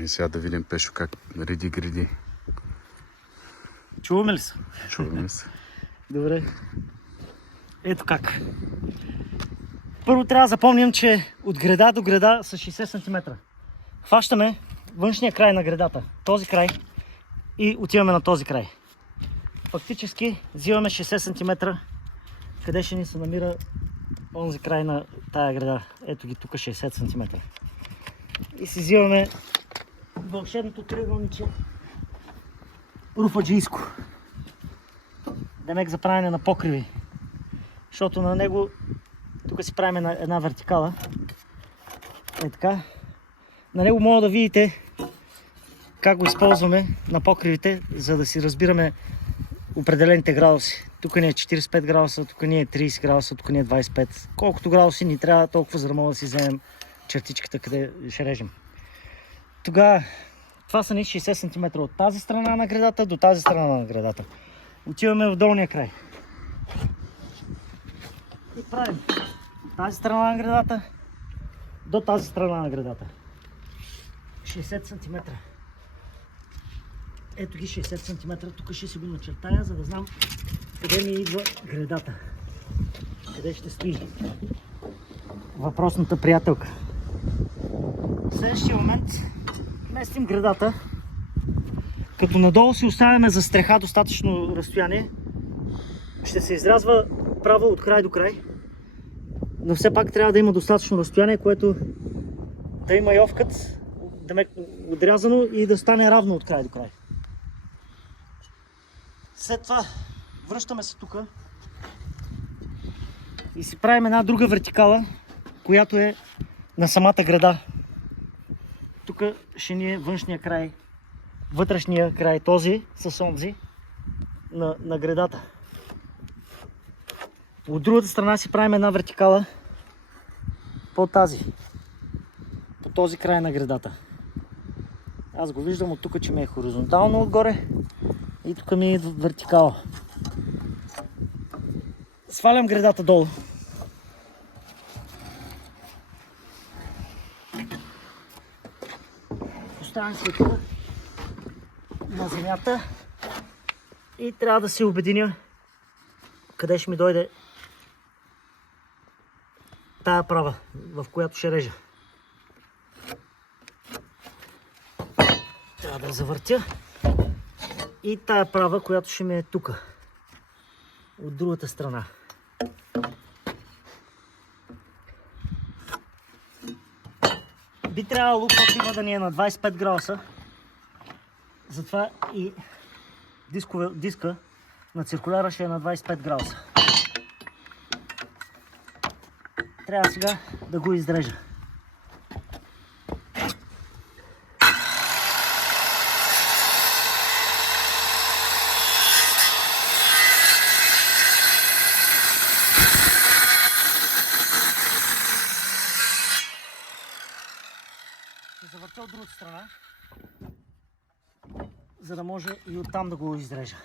И сега да видим Пешо как реди гради. Чуваме ли се? Чуваме се. Добре. Ето как. Първо трябва да запомним, че от града до града са 60 см. Хващаме външния край на градата, този край, и отиваме на този край. Фактически взимаме 60 см, къде ще ни се намира онзи край на тая града. Ето ги тук 60 см. И си взимаме вълшебното триъгълниче руфаджийско. Демек за правене на покриви. Защото на него тук си правим една вертикала. Е така. На него може да видите как го използваме на покривите, за да си разбираме определените градуси. Тук ни е 45 градуса, тук ни е 30 градуса, тук ни е 25. Колкото градуси ни трябва, толкова, за да мога да си вземем чертичката, къде ще режем. Тогава това са ни 60 см от тази страна на гредата до тази страна на гредата. Отиваме в долния край. И правим тази страна на гредата до тази страна на гредата. 60 см. Ето ги 60 см. Тук ще си го начертая, за да знам къде ми идва гредата. Къде ще стои въпросната приятелка. В следващия момент местим гредата, като надолу си оставяме за стреха достатъчно разстояние. Ще се изрязва право от край до край, но все пак трябва да има достатъчно разстояние, което да има и овкът, да е отрязано и да стане равно от край до край. След това връщаме се тук и си правим една друга вертикала, която е на самата града. Тук ще ни е външния край, вътрешния край, този с онзи на гредата. От другата страна си правим една вертикала по този край на гредата. Аз го виждам от тук, че ми е хоризонтално отгоре и тук ми е вертикала. Свалям гредата долу. Поставям се тук на земята и трябва да се обединя къде ще ми дойде тая права, в която ще режа. Трябва да я завъртя и тая права, която ще ми е тук, от другата страна. Би трябвало покрива да ни е на 25 градуса, затова и диска на циркуляра ще е на 25 градуса. Трябва сега да го изрежа. Ще завъртя от другата страна, за да може и оттам да го изрежа.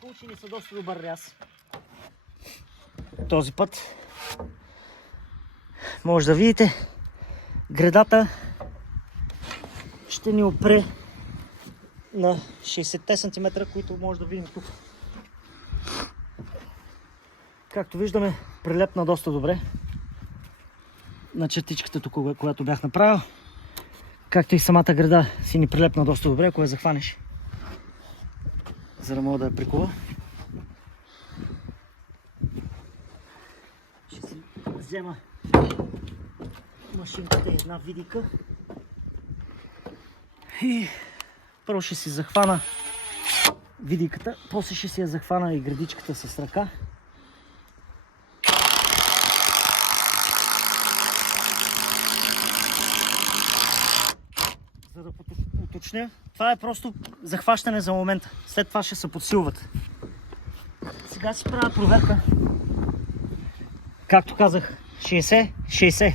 Получи ни са доста добър ряз. Този път може да видите, гредата ще ни опре на 60 см, които може да видим тук. Както виждаме, прилепна доста добре на чертичката тук, която бях направил. Както и самата града си ни прилепна доста добре, ако я захванеш, за да мога да я прикува. Ще си взема машинката и една видика и първо ще си захвана видиката, после ще си я захвана и гредичката с ръка. За да уточня, това е просто захващане за момента, след това ще се подсилват. Сега си правя проверка. Както казах, 60-60.